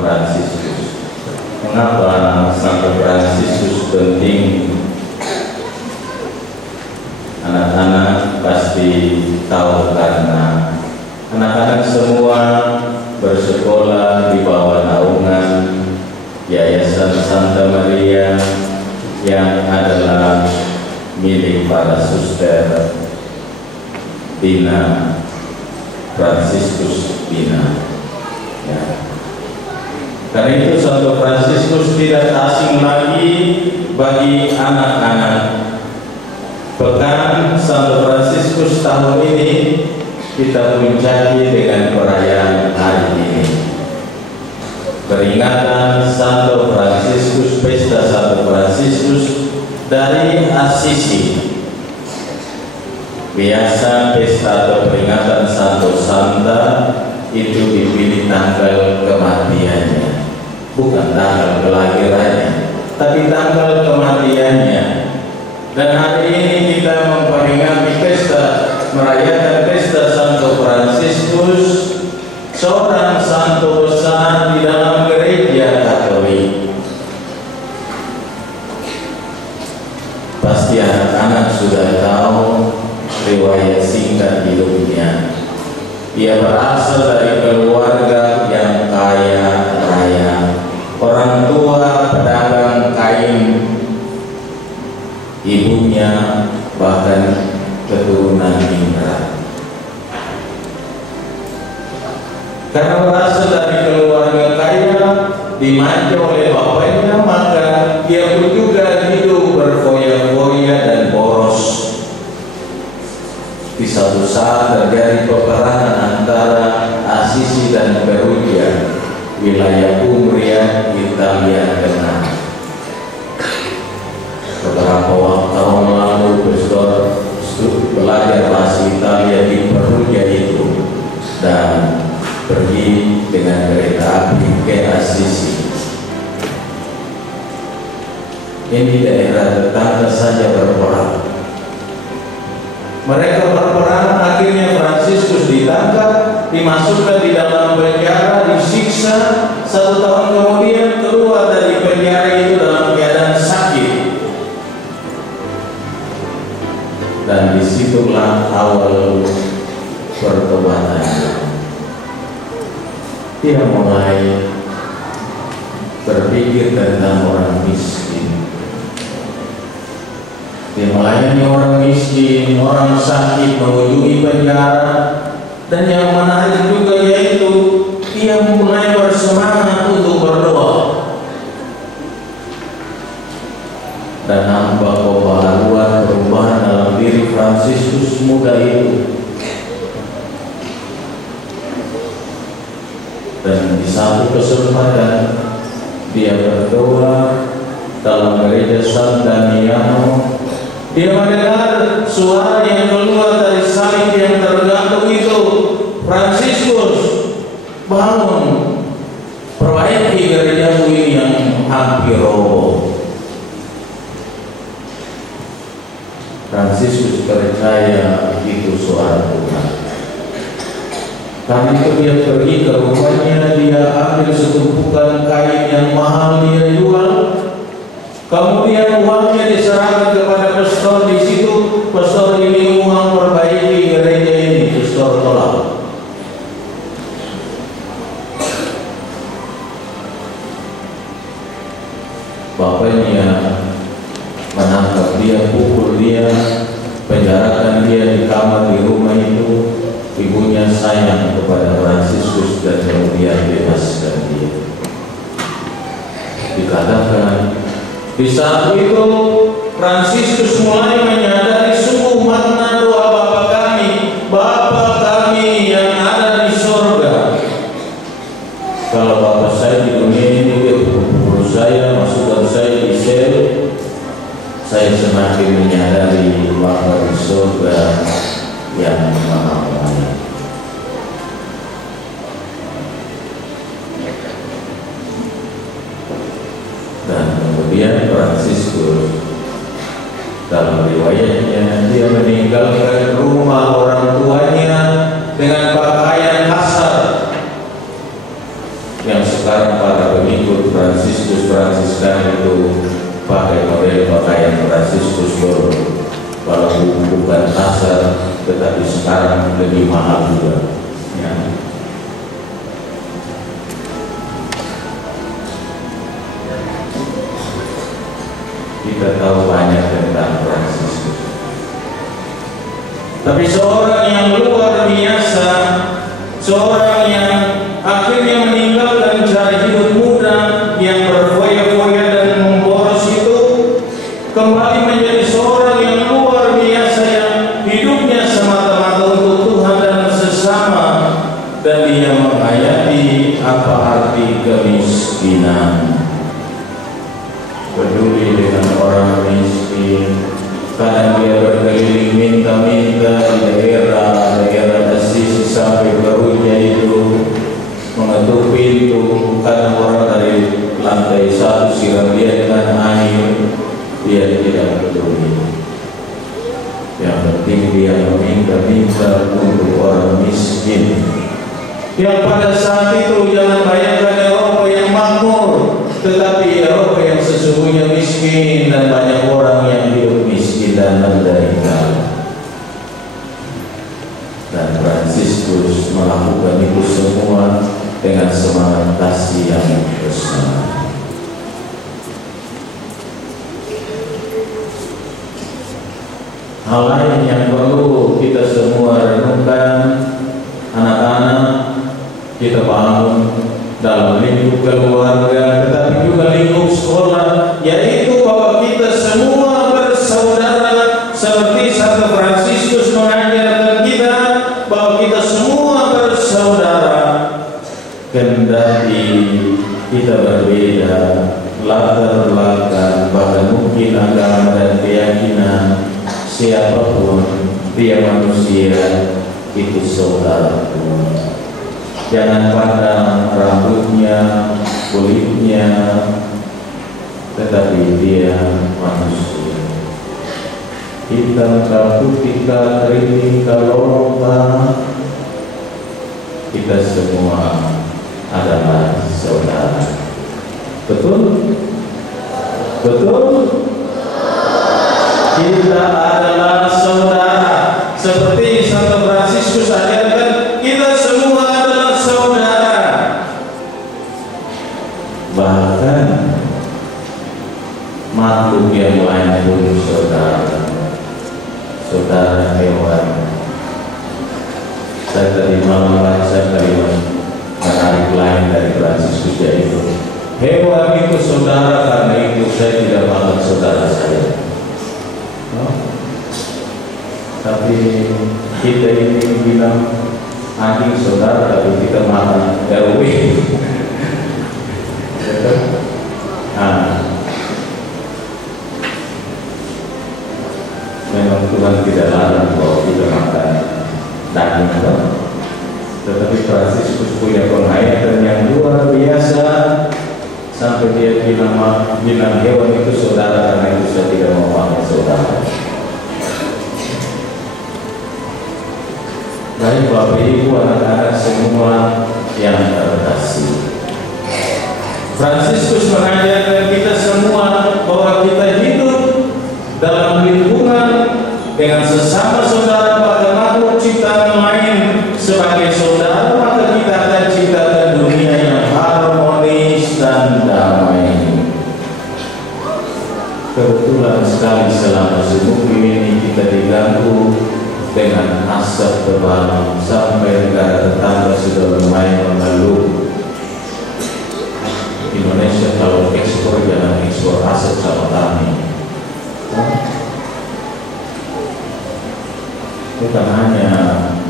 Santo Fransiskus. Mengapa Santo Fransiskus penting? Anak-anak pasti tahu karena anak-anak semua bersekolah di bawah naungan Yayasan Santa Maria yang adalah milik para suster Bina Fransiskus Bina. Ya. Karena itu Santo Fransiskus tidak asing lagi bagi anak-anak. Pekan Santo Fransiskus tahun ini kita puncaki dengan perayaan hari ini. Peringatan Santo Fransiskus, Pesta Santo Fransiskus dari Assisi. Biasa pesta atau peringatan Santo Santa itu dipilih tanggal kematiannya, bukan tanggal kelahirannya, tapi tanggal kematiannya. Dan hari ini kita memperingati merayakan pesta Santo Fransiskus, seorang santo besar di dalam gereja Katolik. Pasti anak-anak sudah tahu riwayat singkat hidupnya. Ia berasal dari keluarga yang kaya raya, orang tua pedagang kain, ibunya bahkan keturunan Indra. Karena berasal dari keluarga kaya, dimanja oleh bapaknya, maka dia pun juga hidup berfoya-foya dan boros. Di suatu saat terjadi peperangan antara Assisi dan Perugia, wilayah Umbria, Italia Tengah. Beberapa tahun lalu Pastor belajar bahasa Italia di Perugia itu dan pergi dengan kereta api ke Assisi. Ini daerah tetangga saja berperang. Mereka berperang, akhirnya Fransiskus ditangkap, dimasukkan di dalam penjara, disiksa. 1 tahun kemudian keluar dari penjara itu dalam keadaan sakit. Dan disitulah awal pertobatannya. Dia mulai berpikir tentang orang miskin. Dia melayani orang miskin, orang sakit, mengunjungi penjara. Dan yang menarik juga yaitu dia mulai bersemangat untuk berdoa. Dan nampak pembaharuan perubahan dalam diri Fransiskus muda itu. Dan di satu kesempatan dia berdoa dalam gereja San Damiano. Dia mendengar suara yang keluar dari salib yang tergantung itu. Fransiskus, bangun, perbaiki gerejamu ini yang hampir roboh. Fransiskus percaya itu suara Tuhan. Kali itu dia pergi ke rumahnya, dia ambil setumpukan kain yang mahal, dia jual. Kemudian uangnya diserahkan kepada pastor di situ. Pastor ini uang perbaiki gereja ini, pastor tolak. Bapaknya menangkap dia, pukul dia, penjarakan dia di kamar di rumah itu. Ibunya sayang kepada Fransiskus dan kemudian bebaskan dia. Dikatakan di saat itu Fransiskus mulai menyadari sungguh makna doa Bapa kami, Bapa kami yang ada di surga. Kalau Bapa saya di dunia ini dia pukul saya, masukkan saya di sel, saya semakin menyadari Bapa di surga yang maha baik. Dan kemudian Fransiskus dalam riwayatnya dia meninggalkan rumah orang tuanya dengan pakaian kasar yang sekarang pada tetapi sekarang lebih mahal juga. Ya. Kita tahu banyak tentang Fransiskus, tapi seorang yang luar biasa, seorang yang akhirnya meninggalkan cara hidup muda yang berfoya-foya dan memboros itu, kembali menjadi seorang yang luar biasa yang hidupnya semata-mata untuk Tuhan dan sesama, dan dia menghayati apa arti kemiskinan, peduli dengan orang miskin. Kadang dia berkeliling minta-minta di daerah pesisir sampai barunya itu mengetuk pintu. Kadang orang dari lantai 1 siram dia dengan air, dia tidak peduli. Yang penting dia meminta-minta untuk orang miskin. Yang pada saat itu jangan bayangkan Eropa yang makmur, tetapi Eropa yang sesungguhnya miskin, dan banyak orang yang hidup miskin dan menderita. Dan Fransiskus melakukan itu semua dengan semangat kasih yang besar. Hal lain yang perlu kita semua renungkan, anak-anak, kita bangun dalam lingkup keluarga, tetapi juga lingkup sekolah, yaitu bahwa kita semua bersaudara, seperti Santo Fransiskus mengajarkan kita bahwa kita semua bersaudara. Kendati kita berbeda latar belakang, bahkan mungkin agama dan keyakinan, siapapun dia manusia, itu saudaraku. Jangan pandang rambutnya, kulitnya, tetapi dia manusia. Hitam kah putih kah, keriting kah, lorong kah, kita semua adalah saudara. Betul? Betul? Kita adalah saudara. Seperti Santo Fransiskus ajarkan, kita semua adalah saudara. Bahkan makhluk yang lain pun saudara. Saudara hewan. Saya tadi malam baca kalimat menarik lain dari Fransiskus, yaitu hewan itu saudara, karena itu saya tidak makan saudara saya. Tapi kita ini bilang anjing saudara, tapi kita makan RW. Memang Tuhan tidak larang bahwa kita makan daging, tetapi Fransiskus punya penghayatan yang luar biasa sampai dia bilang hewan itu saudara, karena itu saya tidak mau makan saudara. Baik Bapak Ibu, anak-anak semua yang terkasih, Fransiskus mengajarkan kita semua bahwa kita hidup dalam lingkungan dengan sesama saudara pada makhluk ciptaan lain sebagai saudara, maka kita akan ciptakan dunia yang harmonis dan damai. Kebetulan sekali selama semusim ini kita diganggu dengan asap tebal sampai negara tetangga sudah mulai mengeluh. Indonesia kalau ekspor jangan ekspor asap sama kami. Bukan hanya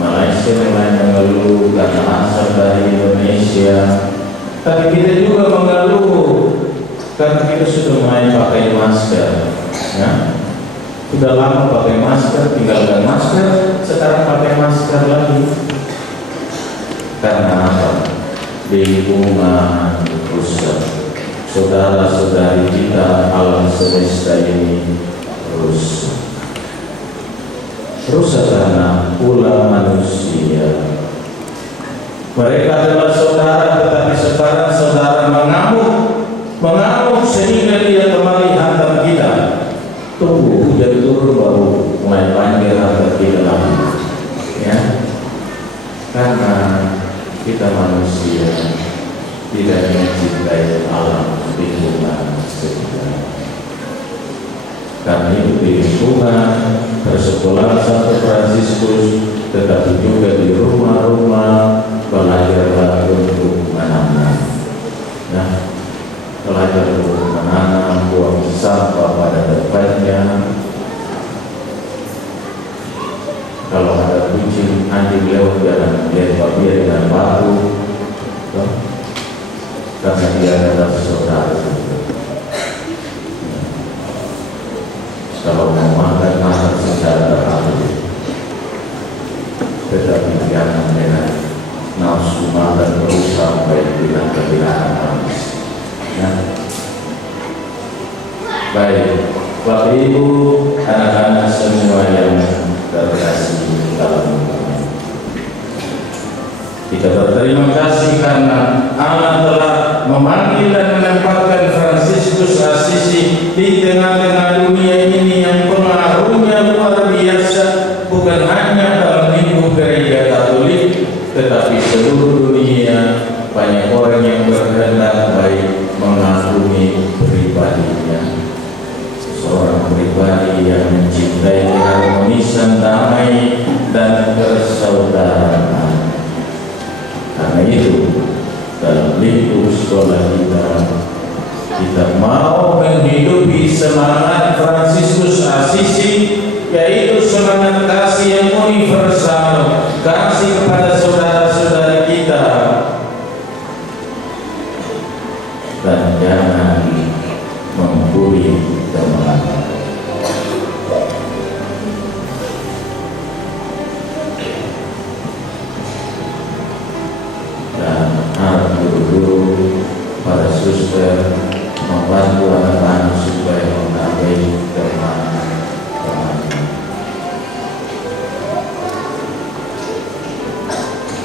Malaysia yang mengeluh karena asap dari Indonesia, tapi kita juga mengeluh karena kita sudah mulai pakai masker. Ya? Sudah lama pakai masker, tinggalkan masker, sekarang pakai masker lagi. Karena apa? Lingkungan rusak. Saudara-saudari kita, alam semesta ini rusak. Rusak karena ulah manusia. Mereka adalah saudara, tetapi sekarang saudara mengamuk sehingga dia kembali hantam kita. Tunggu hujan turun baru mulai banjir hantam kita lagi. kita manusia tidak mencintai alam lingkungan sekitar. Karena itu di lingkungan persekolahan Santo Fransiskus, tetapi juga di rumah-rumah belajarlah untuk menanam. Nah, belajar untuk menanam, buang sampah pada tempatnya. Kalau ada kucing, anjing lewat, jangan lempar dia dengan batu, karena dia adalah saudara. Kalau mau makan secara teratur, tetapi jangan dengan nafsu makan terus sampai bilang-bilangan habis. Baik, Bapak Ibu, anak-anak semua yang terkasih dalam Tuhan, kita berterima kasih karena Allah telah memanggil dan menempatkan Fransiskus Assisi di tengah-tengah dunia ini yang pengaruhnya luar biasa, bukan hanya dalam lingkup gereja Katolik, tetapi seluruh dunia. Banyak orang yang berkehendak baik mengagumi pribadinya, seorang pribadi yang mencintai keharmonisan, damai, dan persaudaraan. Karena itu, dalam lingkup sekolah kita mau menghidupi semangat Fransiskus Assisi, yaitu semangat kasih yang universal, kasih kepada saudara-saudara kita. Dan jangan membuli teman. Dan harap guru-guru, para suster membantu anak-anak supaya menamai teman-teman.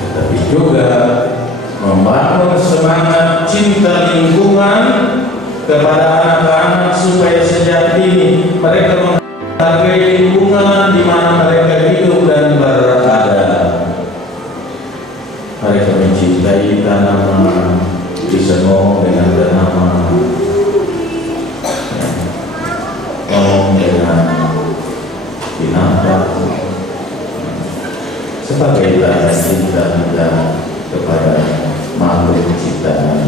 Tetapi juga membangun semangat cinta lingkungan kepada anak-anak supaya sejak dini mereka menghargai lingkungan di mana mereka hidup dan berada. Mereka mencintai tanaman, bisa ngomong dengan tanaman, ngomong dengan binatang, sebagai tanda cinta kita kepada makhluk ciptaan.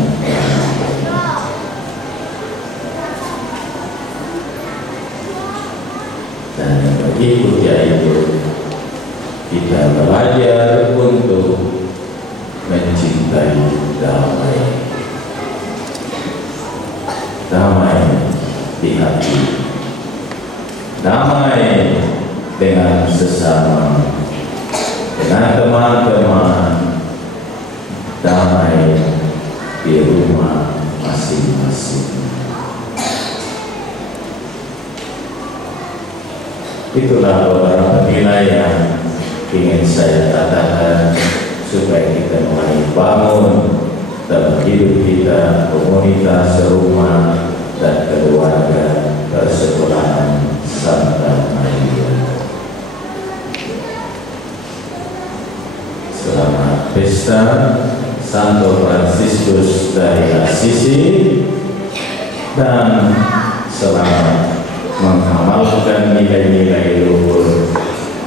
Dan yang berikutnya itu kita belajar untuk mencintai damai. Damai di hati, damai dengan sesama, dengan teman-teman, damai di rumah masing-masing. Itulah beberapa nilai yang ingin saya katakan supaya kita mulai bangun dalam hidup kita, komunitas, rumah, dan keluarga persekolahan Santa Maria. Selamat pesta Santo Fransiskus dari Assisi, dan selamat mengamalkan nilai-nilai luhur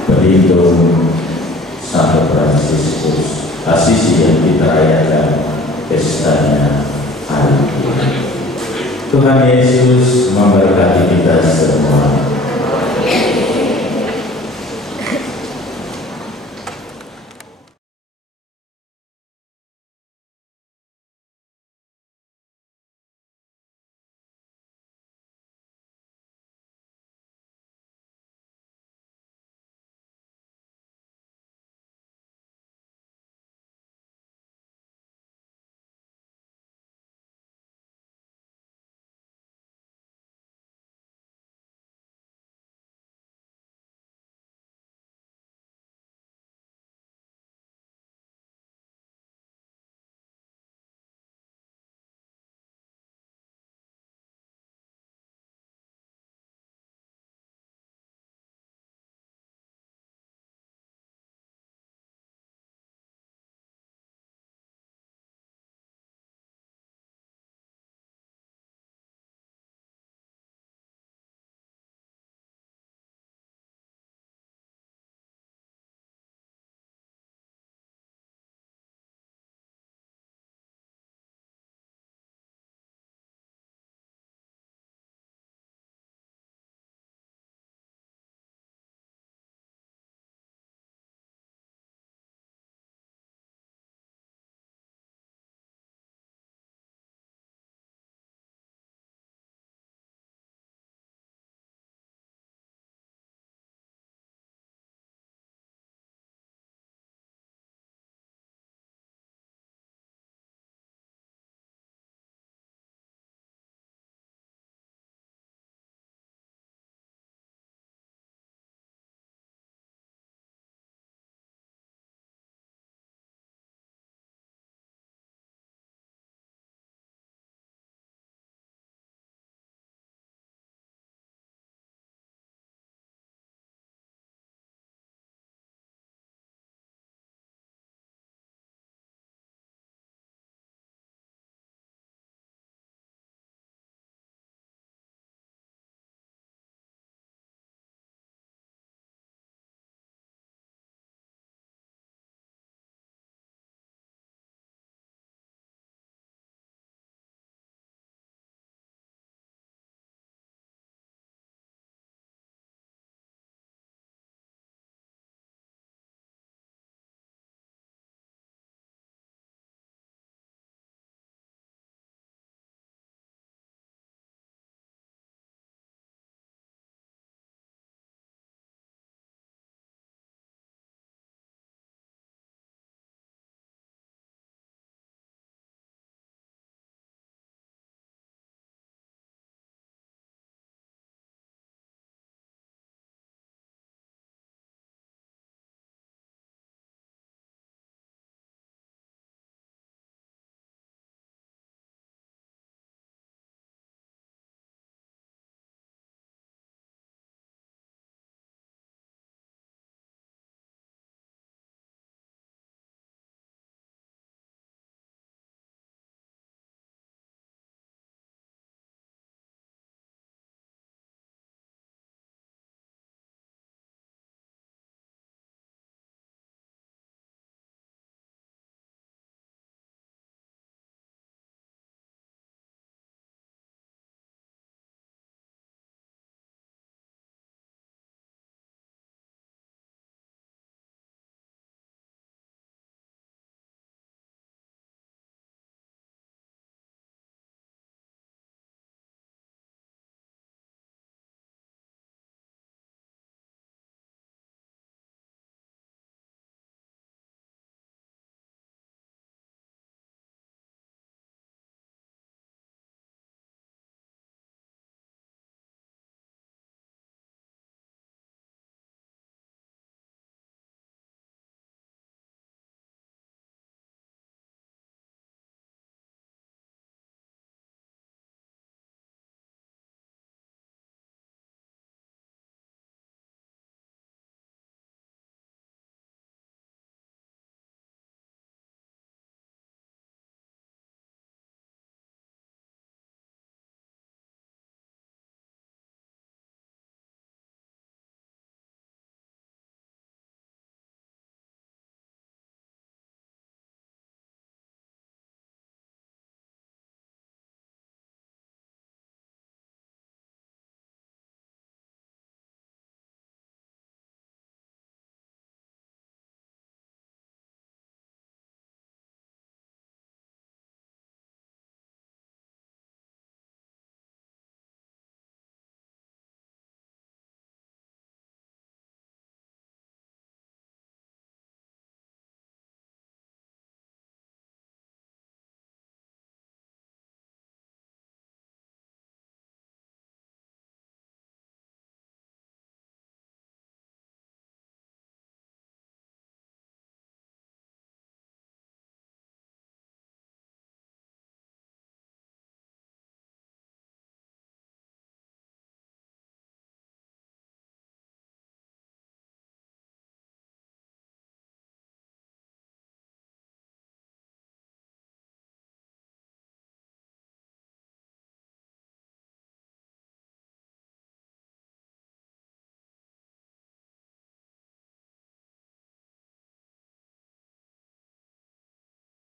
pelindung Santo Fransiskus Assisi yang kita rayakan pestanya hari ini. Tuhan Yesus memberkati kita semua.